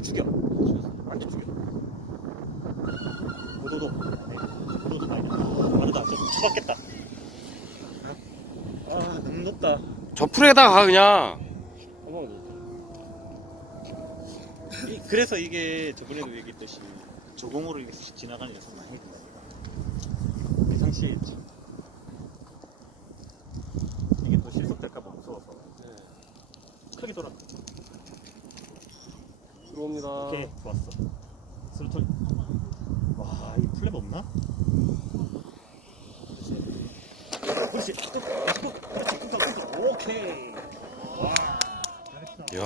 다 죽여. 완전 죽여. 고도도 많이 나. 다르다. 좀 쳐봤겠다. 아, 너무 높다. 저 풀에다가 가 그냥. 그래서 이게 저번에도 얘기했듯이 저공으로 이렇게 씩 지나가는 녀석 많이 있다. 상시에 있지. 이게 또 실속될까봐 무서워서. 네. 크게 돌아. 들어옵니다. 오케이, 좋았어. 스루톨. 와, 이 플랩 없나? 그렇지. 그렇지. 뚝. 그렇지. 뚝. 오케이. 와, 잘했다. 야.